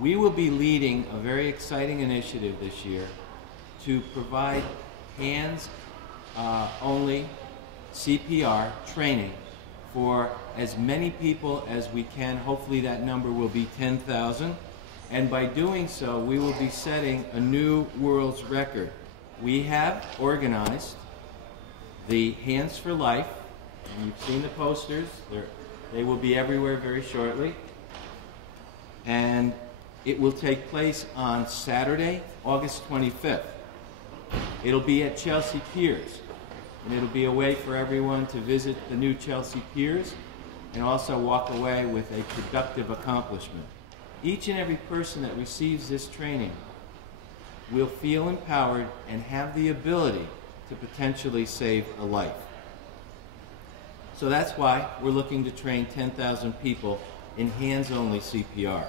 we will be leading a very exciting initiative this year to provide hands-only CPR training for as many people as we can. Hopefully that number will be 10,000. And by doing so, we will be setting a new world's record. We have organized the Hands for Life, and you've seen the posters. They will be everywhere very shortly. And it will take place on Saturday, August 25th. It'll be at Chelsea Piers, and it'll be a way for everyone to visit the new Chelsea Piers and also walk away with a productive accomplishment. Each and every person that receives this training will feel empowered and have the ability to potentially save a life. So that's why we're looking to train 10,000 people in hands-only CPR.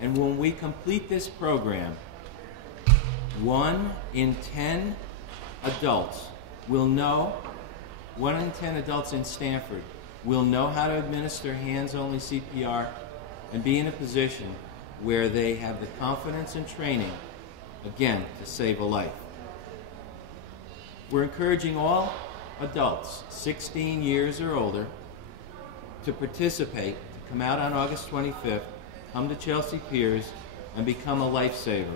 And when we complete this program, 1 in 10 adults will know, 1 in 10 adults in Stamford will know how to administer hands-only CPR and be in a position where they have the confidence and training, again, to save a life. We're encouraging all adults, 16 years or older, to participate, to come out on August 25th, come to Chelsea Piers, and become a lifesaver.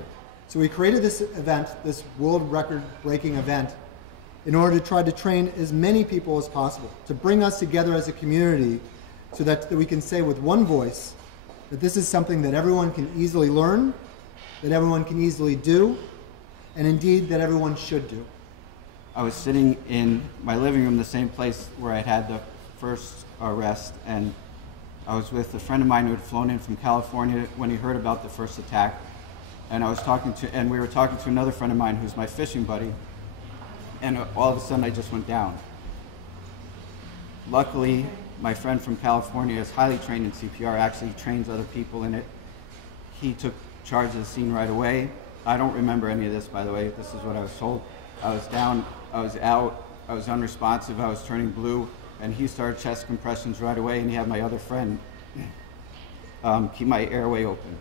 So we created this event, this world record-breaking event, in order to try to train as many people as possible, to bring us together as a community so that we can say with one voice that this is something that everyone can easily learn, that everyone can easily do, and indeed that everyone should do. I was sitting in my living room, the same place where I had the first arrest, and I was with a friend of mine who had flown in from California when he heard about the first attack. And we were talking to another friend of mine who's my fishing buddy, and all of a sudden I just went down. Luckily, my friend from California is highly trained in CPR, actually trains other people in it. He took charge of the scene right away. I don't remember any of this, by the way. This is what I was told. I was down, I was out, I was unresponsive, I was turning blue, and he started chest compressions right away, and he had my other friend keep my airway open.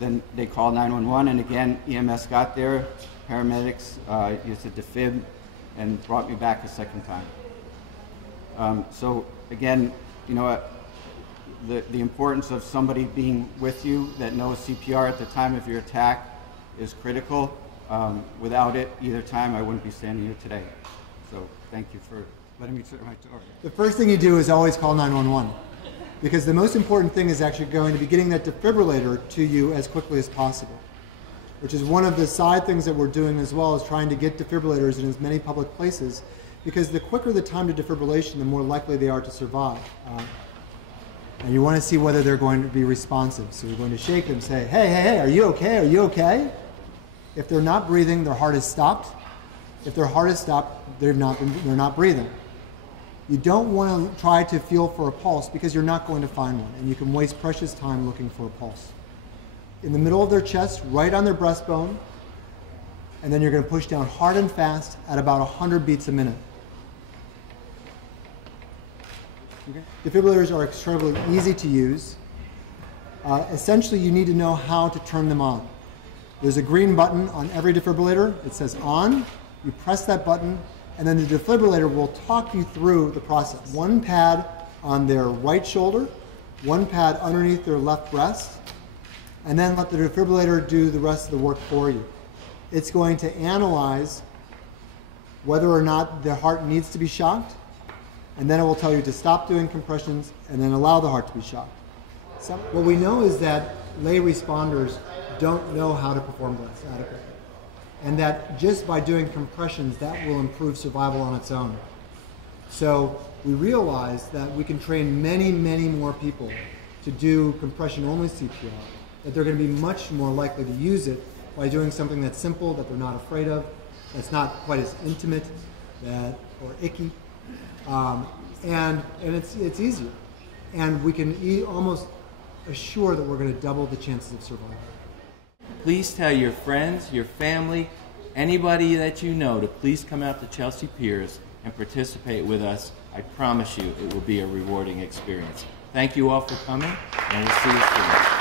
Then they called 911, and again, EMS got there, paramedics used a defib, and brought me back a second time. So again, you know, the importance of somebody being with you that knows CPR at the time of your attack is critical. Without it, either time, I wouldn't be standing here today. So thank you for letting me share my story. The first thing you do is always call 911, because the most important thing is actually going to be getting that defibrillator to you as quickly as possible, which is one of the side things that we're doing as well, is trying to get defibrillators in as many public places, because the quicker the time to defibrillation, the more likely they are to survive. And you want to see whether they're going to be responsive. So you're going to shake them, say, hey, hey, hey, are you okay? Are you okay? If they're not breathing, their heart is stopped. If their heart is stopped, they're not breathing. You don't want to try to feel for a pulse, because you're not going to find one, and you can waste precious time looking for a pulse. In the middle of their chest, right on their breastbone, and then you're going to push down hard and fast at about 100 beats a minute. Okay. Defibrillators are extremely easy to use. Essentially, you need to know how to turn them on. There's a green button on every defibrillator. It says on. You press that button, and then the defibrillator will talk you through the process. One pad on their right shoulder, one pad underneath their left breast, and then let the defibrillator do the rest of the work for you. It's going to analyze whether or not the heart needs to be shocked, and then it will tell you to stop doing compressions and then allow the heart to be shocked. So what we know is that lay responders don't know how to perform this adequately, and that just by doing compressions, that will improve survival on its own. So we realized that we can train many, many more people to do compression-only CPR, that they're going to be much more likely to use it by doing something that's simple, that they're not afraid of, that's not quite as intimate or icky, and it's easier. And we can almost assure that we're going to double the chances of survival. Please tell your friends, your family, anybody that you know to please come out to Chelsea Piers and participate with us. I promise you it will be a rewarding experience. Thank you all for coming, and we'll see you soon.